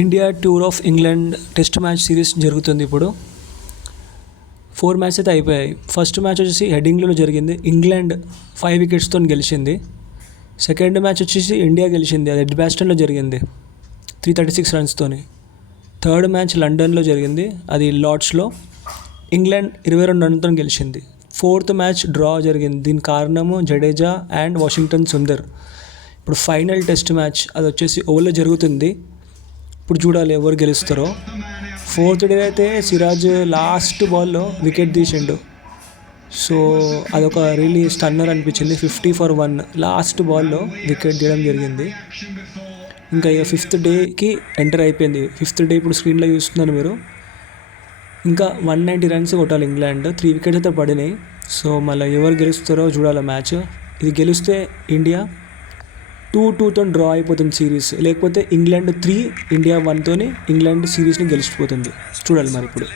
India tour of England test match series జరుగుతుంది ఇప్పుడు. 4 matches అయితే అయిపోయాయి. ఫస్ట్ మ్యాచ్ వచ్చేసి హెడింగ్లో జరిగింది. ఇంగ్లాండ్ 5 వికెట్స్తో గెలిచింది. సెకండ్ మ్యాచ్ వచ్చేసి ఇండియా గెలిచింది. అది ఎడ్జ్బాస్టన్లో జరిగింది 336 రన్స్తోని. థర్డ్ మ్యాచ్ లండన్లో జరిగింది. అది లార్డ్స్లో. ఇంగ్లాండ్ 22 రన్లతో గెలిచింది. ఫోర్త్ మ్యాచ్ డ్రా జరిగింది. దీని కారణము జడేజా అండ్ వాషింగ్టన్ సుందర్. ఇప్పుడు ఫైనల్ టెస్ట్ మ్యాచ్ అది వచ్చేసి ఓవర్లో జరుగుతుంది. ఇప్పుడు చూడాలి ఎవరు గెలుస్తారో. ఫోర్త్ డే అయితే సిరాజ్ లాస్ట్ బాల్లో వికెట్ తీసిండు. సో అదొక రియలీ స్టన్నర్ అనిపించింది. 50 for 1 లాస్ట్ బాల్లో వికెట్ తీయడం జరిగింది. ఇంకా ఇక 5th డేకి ఎంటర్ అయిపోయింది. 5th డే ఇప్పుడు స్క్రీన్లో చూస్తున్నారు మీరు. ఇంకా 190 రన్స్ కొట్టాలి ఇంగ్లాండ్. 3 వికెట్స్ అయితే పడినాయి. సో మళ్ళీ ఎవరు గెలుస్తారో చూడాలి మ్యాచ్. ఇది గెలిస్తే ఇండియా 2-2తో డ్రా అయిపోతుంది సిరీస్. లేకపోతే ఇంగ్లాండ్ 3 ఇండియా 1తోని ఇంగ్లాండ్ సిరీస్ని గెలిచిపోతుంది. చూడాలి మరి ఇప్పుడు.